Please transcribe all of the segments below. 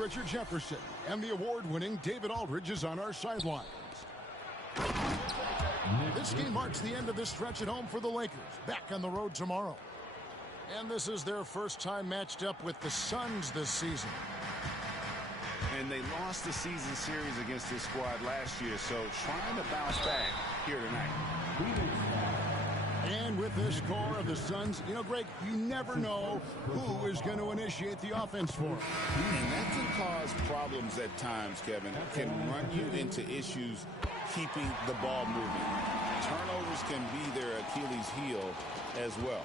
Richard Jefferson and the award-winning David Aldridge is on our sidelines. This game marks the end of this stretch at home for the Lakers. Back on the road tomorrow. And this is their first time matched up with the Suns this season. And they lost the season series against this squad last year, so trying to bounce back here tonight. And with this core of the Suns, you know, Greg, you never know who is going to initiate the offense for them. And that can cause problems at times, Kevin. It can run you into issues keeping the ball moving. Turnovers can be their Achilles heel as well.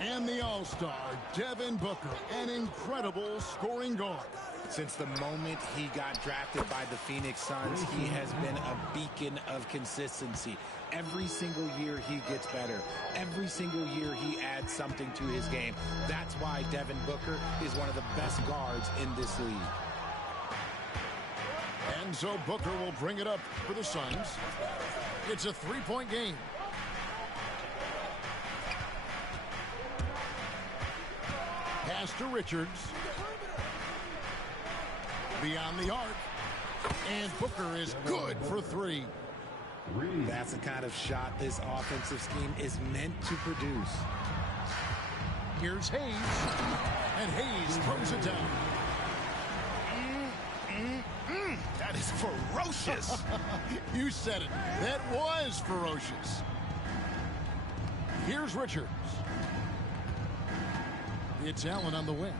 And the All-Star, Devin Booker, an incredible scoring guard. Since the moment he got drafted by the Phoenix Suns, he has been a beacon of consistency. Every single year he gets better. Every single year he adds something to his game. That's why Devin Booker is one of the best guards in this league. And so Booker will bring it up for the Suns. It's a three-point game. Pass to Richards. Beyond the arc. And Booker is good for three. That's the kind of shot this offensive scheme is meant to produce. Here's Hayes. And Hayes throws it down. That is ferocious. You said it. That was ferocious. Here's Richards. It's Allen on the wing.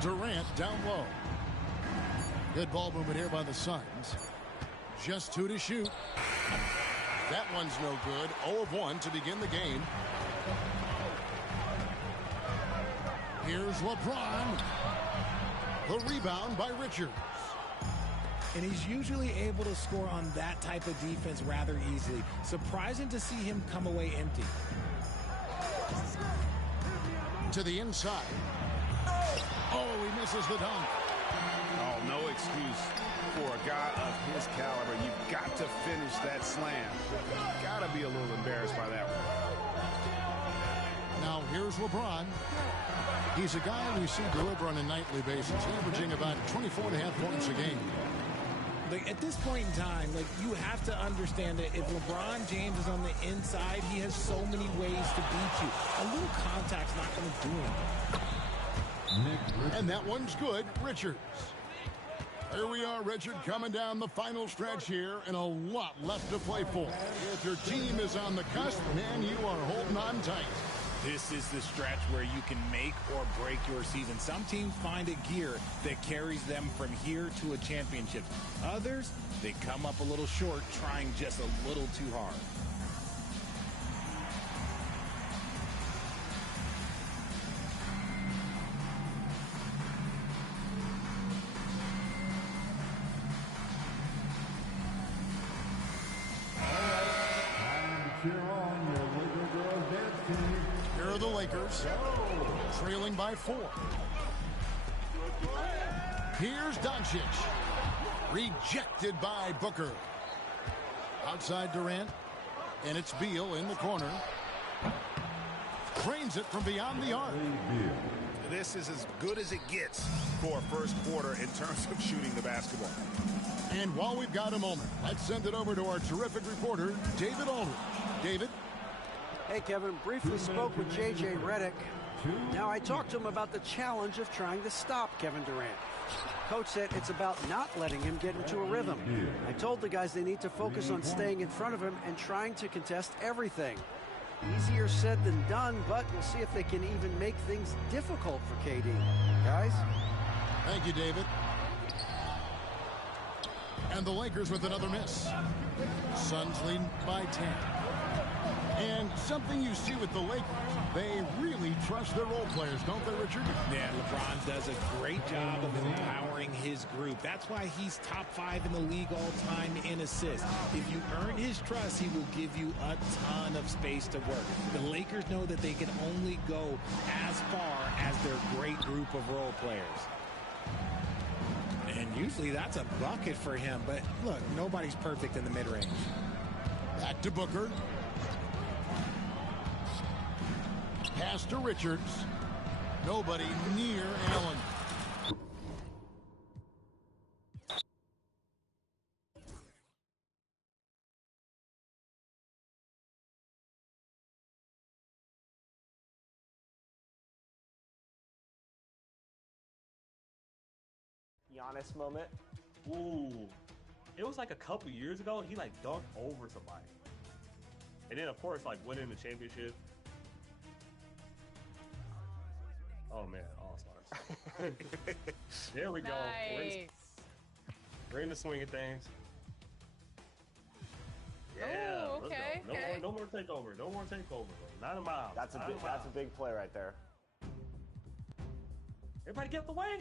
Durant down low. Good ball movement here by the Suns. Just 2 to shoot. That one's no good. 0 of 1 to begin the game. Here's LeBron. The rebound by Richards. And he's usually able to score on that type of defense rather easily. Surprising to see him come away empty. To the inside. Oh, he misses the dunk. Oh, no excuse for a guy of his caliber. You've got to finish that slam. Got to be a little embarrassed by that one. Now here's LeBron. He's a guy we see deliver on a nightly basis, averaging about 24.5 points a game. At this point in time, you have to understand that if LeBron James is on the inside, he has so many ways to beat you. A little contact's not going to do it. And that one's good. Richards. Here we are, Richard, coming down the final stretch here, and a lot left to play for. If your team is on the cusp, man, you are holding on tight. This is the stretch where you can make or break your season. Some teams find a gear that carries them from here to a championship. Others, they come up a little short, trying just a little too hard. Here are the Lakers, trailing by 4. Here's Doncic, rejected by Booker. Outside Durant, and it's Beal in the corner. Cranes it from beyond the arc. This is as good as it gets for a first quarter in terms of shooting the basketball. And while we've got a moment, let's send it over to our terrific reporter, David Aldridge. David? Hey, Kevin, briefly spoke with J.J. Redick. Now, I talked to him about the challenge of trying to stop Kevin Durant. Coach said it's about not letting him get into a rhythm. I told the guys they need to focus on staying in front of him and trying to contest everything. Easier said than done, but we'll see if they can even make things difficult for KD. Guys? Thank you, David. And the Lakers with another miss. Suns lead by 10. And something you see with the Lakers, they really trust their role players, don't they, Richard? Yeah, LeBron does a great job of empowering his group. That's why he's top 5 in the league all time in assists. If you earn his trust, he will give you a ton of space to work. The Lakers know that they can only go as far as their great group of role players. And usually that's a bucket for him. But look, nobody's perfect in the mid-range. Back to Booker. Pass to Richards. Nobody near Allen. Giannis moment. Ooh. It was like a couple years ago, he like dunked over somebody. And then of course like winning the championship. Oh man, All-Stars. There we go. Nice. We're in the swing of things. Yeah, Ooh, let's okay, go. okay. No more takeover. No more takeover. Not a mile. That's a big play right there. Everybody get the way.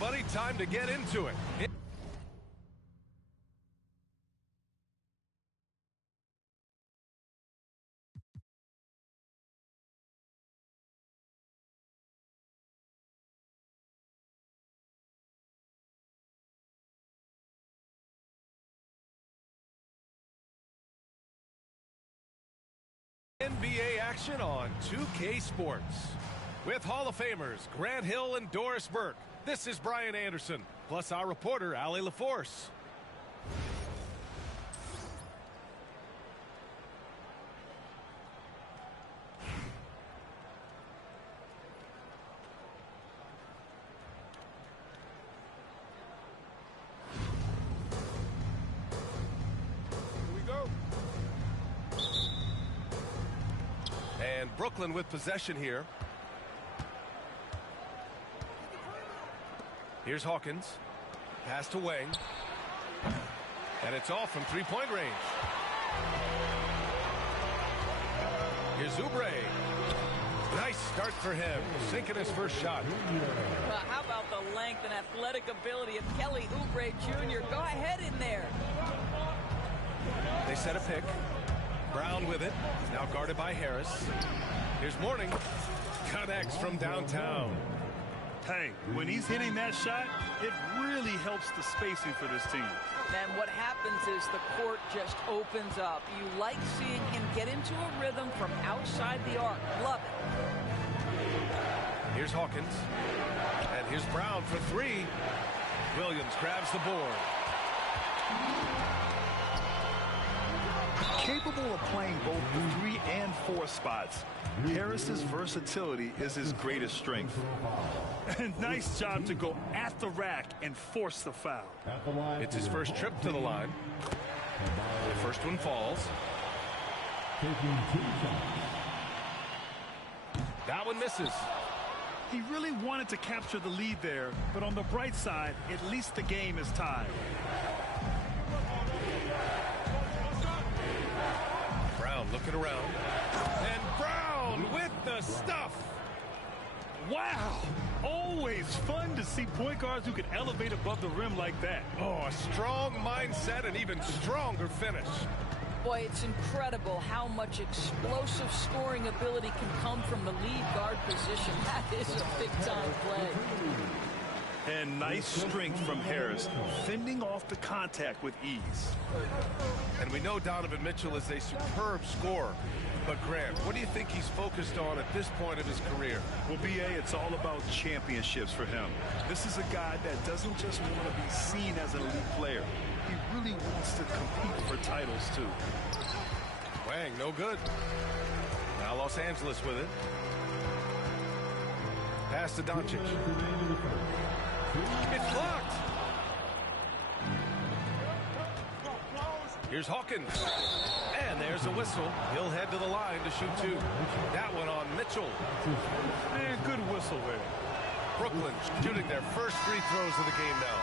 everybody. Time to get into it. NBA action on 2K Sports. With Hall of Famers Grant Hill and Doris Burke, this is Brian Anderson, plus our reporter, Allie LaForce. And Brooklyn with possession here. Here's Hawkins. Pass to Wang. And it's off from three-point range. Here's Oubre. Nice start for him, sinking his first shot. Well, how about the length and athletic ability of Kelly Oubre Jr.? Go ahead in there. They set a pick. Brown with it. He's now guarded by Harris. Here's Mourning. Connects from downtown. Hey, when he's hitting that shot, it really helps the spacing for this team. And what happens is the court just opens up. You like seeing him get into a rhythm from outside the arc. Love it. Here's Hawkins. And here's Brown for three. Williams grabs the board. Capable of playing both the 3 and 4 spots, Harris's versatility is his greatest strength. And nice job to go at the rack and force the foul. It's his first trip to the line. The first one falls. That one misses. He really wanted to capture the lead there, but on the bright side, at least the game is tied. Brown looking around. And Brown with the stuff. Wow! Always fun to see point guards who can elevate above the rim like that. Oh, a strong mindset and even stronger finish. Boy, it's incredible how much explosive scoring ability can come from the lead guard position. That is a big-time play. And nice strength from Harris, fending off the contact with ease. And we know Donovan Mitchell is a superb scorer. But Grant, what do you think he's focused on at this point of his career? Well, B.A., it's all about championships for him. This is a guy that doesn't just want to be seen as an elite player. He really wants to compete for titles, too. Wang, no good. Now Los Angeles with it. Pass to Doncic. It's blocked. Here's Hawkins. And there's a whistle. He'll head to the line to shoot two. That one on Mitchell. And good whistle there. Brooklyn shooting their first free throws of the game now.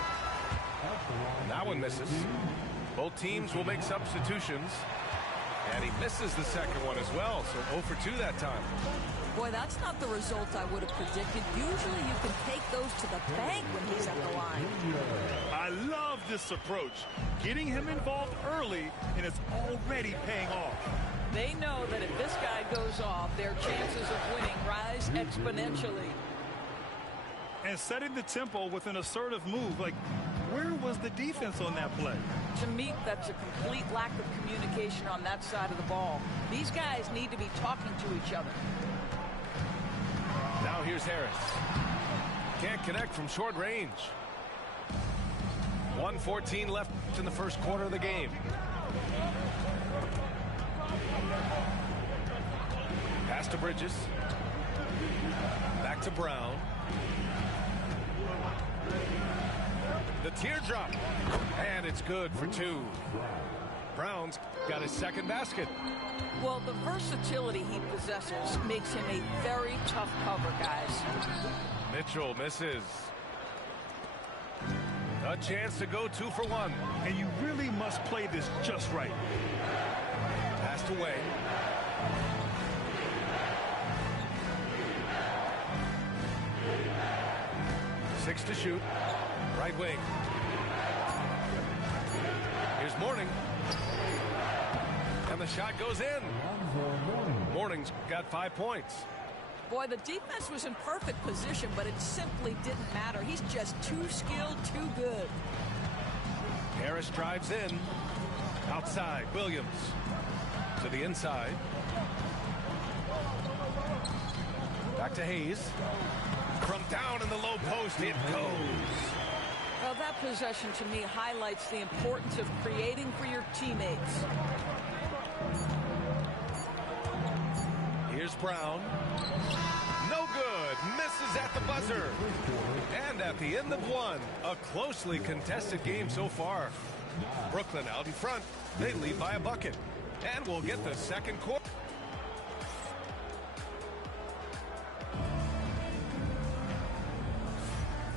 That one misses. Both teams will make substitutions. And he misses the second one as well, so 0 for 2 that time. Boy, that's not the result I would have predicted. Usually you can take those to the bank when he's at the line. I love this approach. Getting him involved early, and it's already paying off. They know that if this guy goes off, their chances of winning rise exponentially. And setting the tempo with an assertive move, like, where was the defense on that play? To me, that's a complete lack of communication on that side of the ball. These guys need to be talking to each other. Now here's Harris. Can't connect from short range. 1:14 left in the first quarter of the game. Pass to Bridges. Back to Brown. The teardrop. And it's good for two. Brown's got his second basket. Well, the versatility he possesses makes him a very tough cover, guys. Mitchell misses. A chance to go 2 for 1. And you really must play this just right. Passed away. 6 to shoot. Right wing. Here's Mourning. And the shot goes in. Mourning's got 5 points. Boy, the defense was in perfect position, but it simply didn't matter. He's just too skilled, too good. Harris drives in. Outside, Williams. To the inside. Back to Hayes. From down in the low post, it goes. Well, that possession to me highlights the importance of creating for your teammates. Here's Brown. No good. Misses at the buzzer. And at the end of one, a closely contested game so far. Brooklyn out in front. They lead by a bucket. And we'll get the second quarter.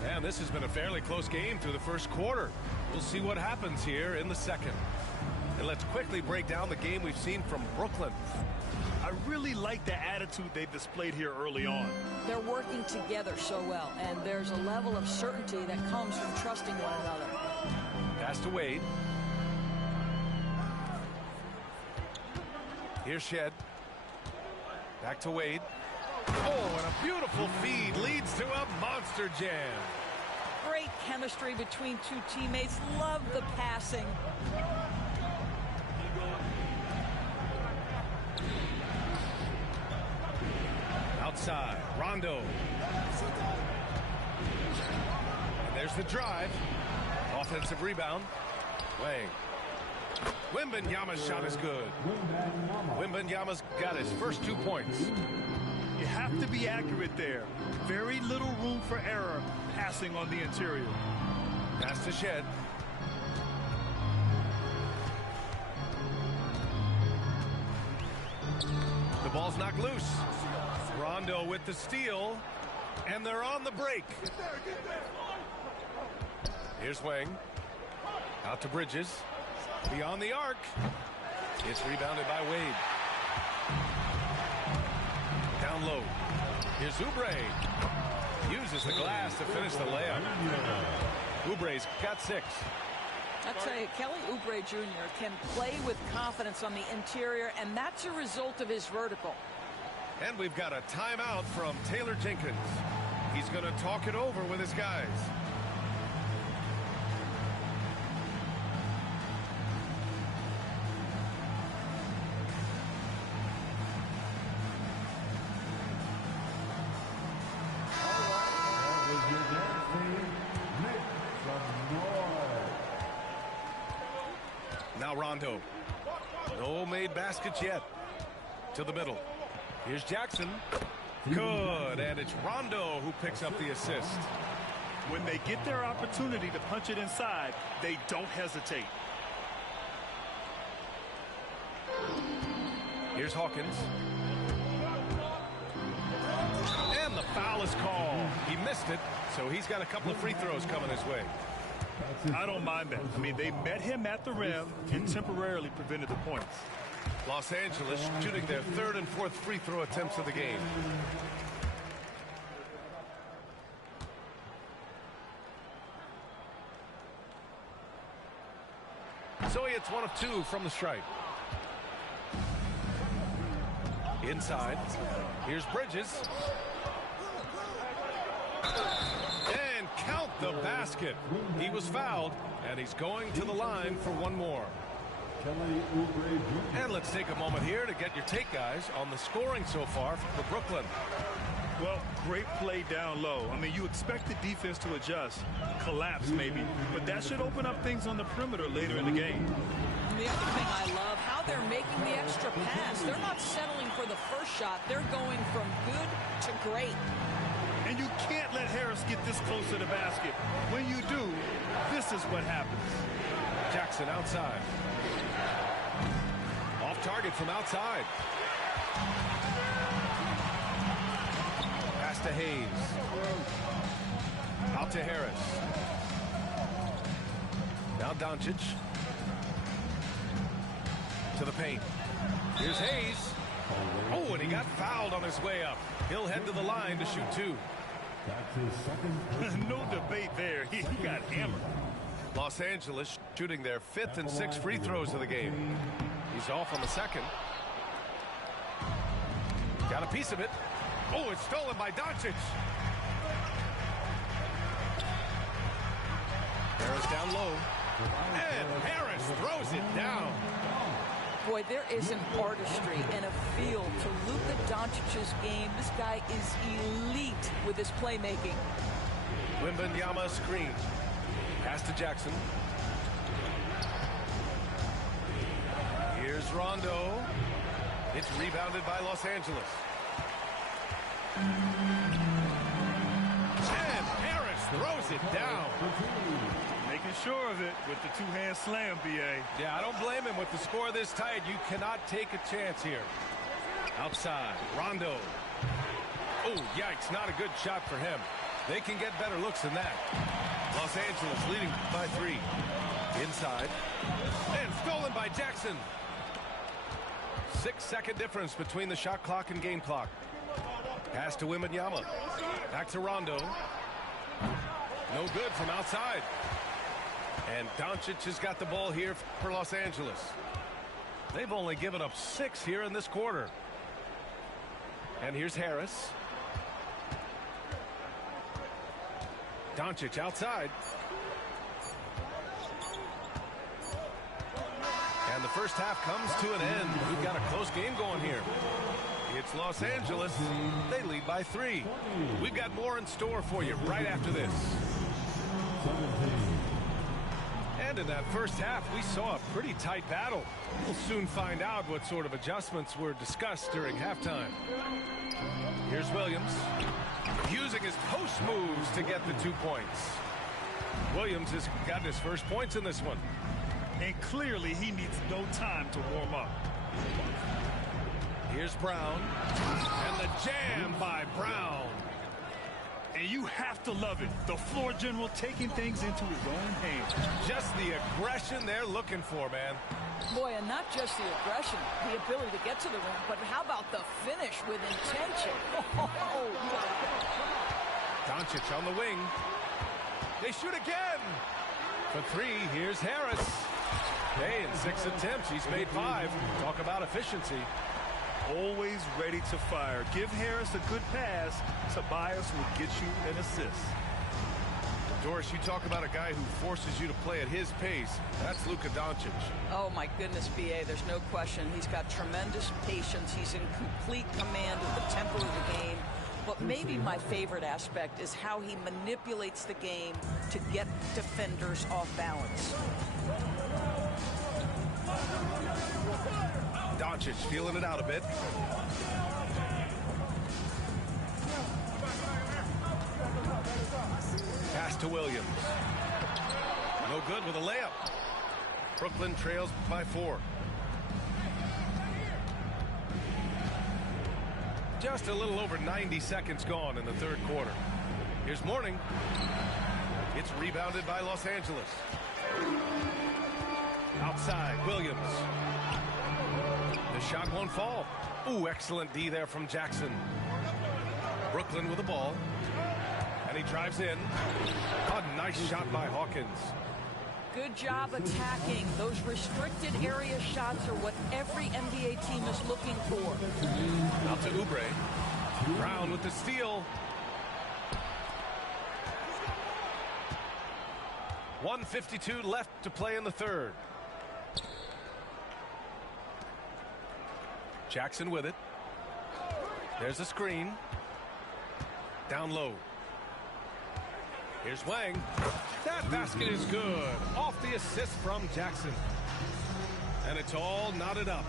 And this has been a fairly close game through the first quarter. We'll see what happens here in the second. And let's quickly break down the game we've seen from Brooklyn. I really like the attitude they've displayed here early on. They're working together so well, and there's a level of certainty that comes from trusting one another. Pass to Wade. Here's Shed. Back to Wade. Oh, and a beautiful feed leads to a monster jam. Great chemistry between two teammates. Love the passing. Outside, Rondo. And there's the drive. Offensive rebound. Wang. Wembanyama's shot is good. Wembanyama's got his first 2 points. You have to be accurate there. Very little room for error passing on the interior. Pass to Shed. The ball's knocked loose. Rondo with the steal, and they're on the break. Here's Wang. Out to Bridges. Beyond the arc. It's rebounded by Wade. Down low. Here's Oubre. Uses the glass to finish the layup. Oubre's got 6. I'll tell you, Kelly Oubre Jr. can play with confidence on the interior, and that's a result of his vertical. And we've got a timeout from Taylor Jenkins. He's going to talk it over with his guys. Now Rondo. No made baskets yet. To the middle. Here's Jackson. Good. And it's Rondo who picks up the assist. When they get their opportunity to punch it inside, they don't hesitate. Here's Hawkins. And the foul is called. He missed it, so he's got a couple of free throws coming his way. I don't mind that. I mean, they met him at the rim and temporarily prevented the points. Los Angeles shooting their 3rd and 4th free throw attempts of the game. So he hits 1 of 2 from the stripe. Inside. Here's Bridges. And count the basket. He was fouled, and he's going to the line for one more. And let's take a moment here to get your take, guys, on the scoring so far for Brooklyn. Well, great play down low. I mean, you expect the defense to adjust, collapse maybe, but that should open up things on the perimeter later in the game. The other thing I love, how they're making the extra pass. They're not settling for the first shot. They're going from good to great. And you can't let Harris get this close to the basket. When you do, this is what happens. Jackson outside. Off target from outside. Pass to Hayes. Out to Harris. Now Doncic. To the paint. Here's Hayes. Oh, and he got fouled on his way up. He'll head to the line to shoot 2. No debate there. He got hammered. Los Angeles shooting their 5th and 6th free throws of the game. He's off on the second. Got a piece of it. Oh, it's stolen by Doncic. Harris down low. And Harris throws it down. Boy, there is an artistry and a feel to Luka Doncic's game. This guy is elite with his playmaking. Wembanyama screen. Pass to Jackson. Here's Rondo. It's rebounded by Los Angeles. And Harris throws it down. Making sure of it with the two-hand slam, B.A. Yeah, I don't blame him with the score this tight. You cannot take a chance here. Outside, Rondo. Oh, yikes, not a good shot for him. They can get better looks than that. Los Angeles leading by 3. Inside. And stolen by Jackson. 6-second difference between the shot clock and game clock. Pass to Wembanyama. Back to Rondo. No good from outside. And Doncic has got the ball here for Los Angeles. They've only given up 6 here in this quarter. And here's Harris. Doncic outside. And the first half comes to an end. We've got a close game going here. It's Los Angeles. They lead by 3. We've got more in store for you right after this. And in that first half, we saw a pretty tight battle. We'll soon find out what sort of adjustments were discussed during halftime. Here's Williams, using his post moves to get the 2 points. Williams has gotten his first points in this one. And clearly he needs no time to warm up. Here's Brown. And the jam by Brown. And you have to love it. The floor general taking things into his own hands. Just the aggression they're looking for, man. Boy, and not just the aggression, the ability to get to the rim, but how about the finish with intention? Doncic on the wing. They shoot again. For 3, here's Harris. Hey, in 6 attempts, he's made 5. Talk about efficiency. Always ready to fire. Give Harris a good pass. Tobias will get you an assist. Doris, you talk about a guy who forces you to play at his pace. That's Luka Doncic. Oh, my goodness, B.A., there's no question. He's got tremendous patience. He's in complete command of the tempo of the game. But maybe my favorite aspect is how he manipulates the game to get defenders off balance. Doncic feeling it out a bit. Pass to Williams. No good with a layup. Brooklyn trails by 4. Just a little over 90 seconds gone in the third quarter. Here's Mourning. It's rebounded by Los Angeles. Outside, Williams. The shot won't fall. Ooh, excellent D there from Jackson. Brooklyn with the ball. And he drives in. A nice shot by Hawkins. Good job attacking. Those restricted area shots are what every NBA team is looking for. Out to Oubre. Brown with the steal. 1:52 left to play in the third. Jackson with it. There's a screen. Down low. Here's Wang. That basket is good. Off the assist from Jackson. And it's all knotted up.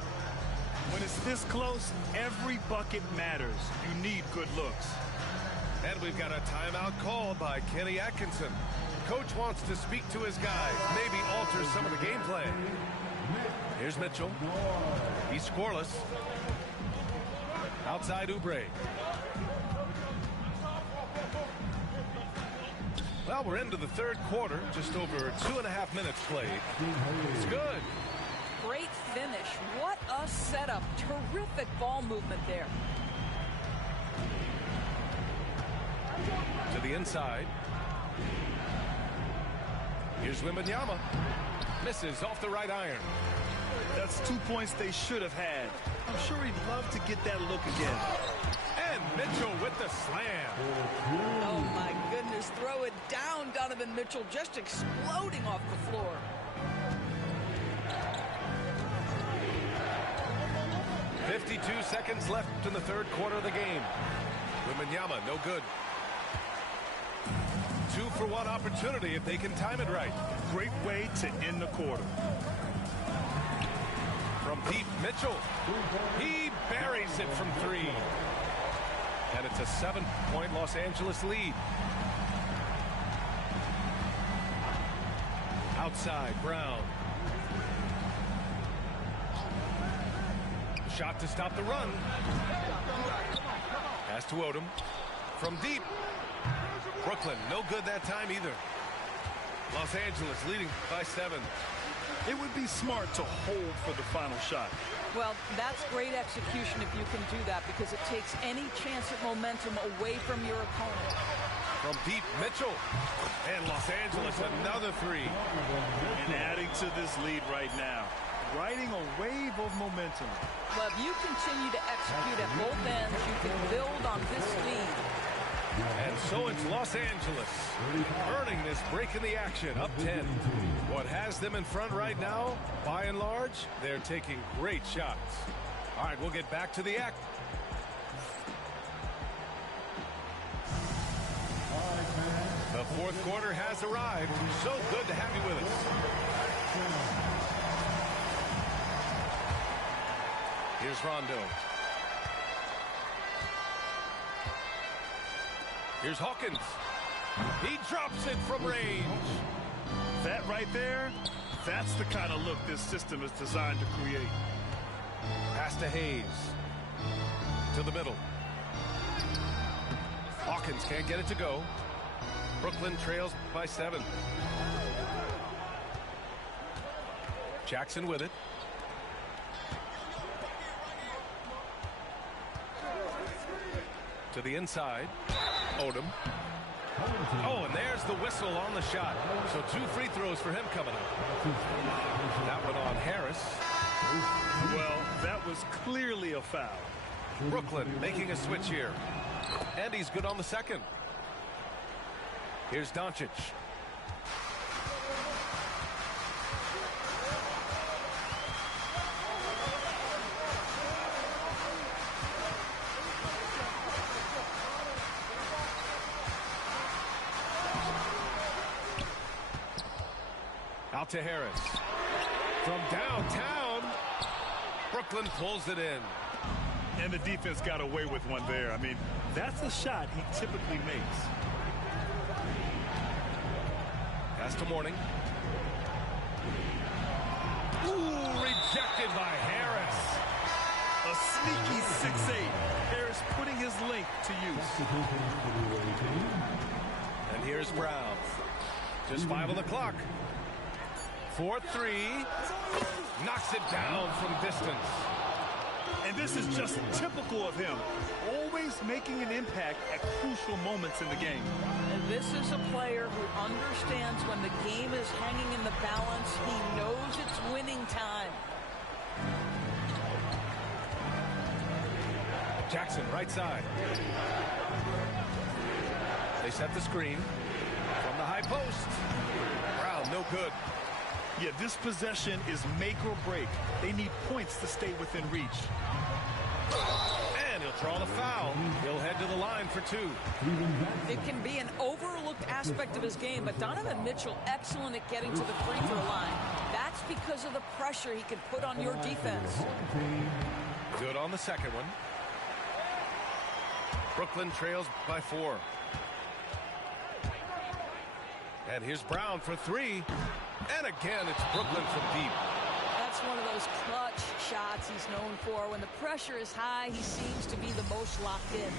When it's this close, every bucket matters. You need good looks. And we've got a timeout called by Kenny Atkinson. Coach wants to speak to his guys, maybe alter some of the game plan. Here's Mitchell. He's scoreless. Outside Oubre. Well, we're into the third quarter. Just over 2.5 minutes played. It's good. Great finish. What a setup. Terrific ball movement there. To the inside. Here's Wembanyama. Misses off the right iron. That's 2 points they should have had. I'm sure he'd love to get that look again. And Mitchell with the slam. Oh, my goodness. Throw it down, Donovan Mitchell, just exploding off the floor. .52 seconds left in the third quarter of the game. Wembanyama, no good. 2-for-1 opportunity if they can time it right. Great way to end the quarter. From deep, Mitchell. He buries it from 3. And it's a 7-point Los Angeles lead. Outside, Brown. Shot to stop the run. Pass to Odom. From deep. Brooklyn, no good that time either. Los Angeles leading by 7. It would be smart to hold for the final shot. Well, that's great execution if you can do that, because it takes any chance at momentum away from your opponent. From deep, Mitchell. And Los Angeles, another 3. And adding to this lead right now. Riding a wave of momentum. Well, if you continue to execute at both ends, you can build on this lead. And so it's Los Angeles earning this break in the action, up 10. What has them in front right now, by and large, they're taking great shots. All right, we'll get back to the act. The fourth quarter has arrived. So good to have you with us. Here's Rondo. Here's Hawkins. He drops it from range. That right there, that's the kind of look this system is designed to create. Pass to Hayes. To the middle. Hawkins can't get it to go. Brooklyn trails by 7. Jackson with it. To the inside. Odom. Oh, and there's the whistle on the shot. So 2 free throws for him coming up. That one on Harris. Well, that was clearly a foul. Brooklyn making a switch here. And he's good on the second. Here's Doncic. Out to Harris. From downtown, Brooklyn pulls it in. And the defense got away with one there. I mean, that's a shot he typically makes. Pass to Mourning. Ooh, rejected by Harris. A sneaky 6'8". Harris putting his length to use. And here's Brown. Just 5 on the clock. 4-3. Knocks it down from distance. And this is just typical of him. Always making an impact at crucial moments in the game. And this is a player who understands when the game is hanging in the balance. He knows it's winning time. Jackson, right side. They set the screen from the high post. Brown, no good. Yeah, this possession is make or break. They need points to stay within reach. And he'll draw the foul. He'll head to the line for 2. It can be an overlooked aspect of his game, but Donovan Mitchell excellent at getting to the free throw line. That's because of the pressure he can put on your defense. Good on the second one. Brooklyn trails by 4. And here's Brown for 3. And again, it's Brooklyn from deep. That's one of those clutch shots he's known for. When the pressure is high, he seems to be the most locked in.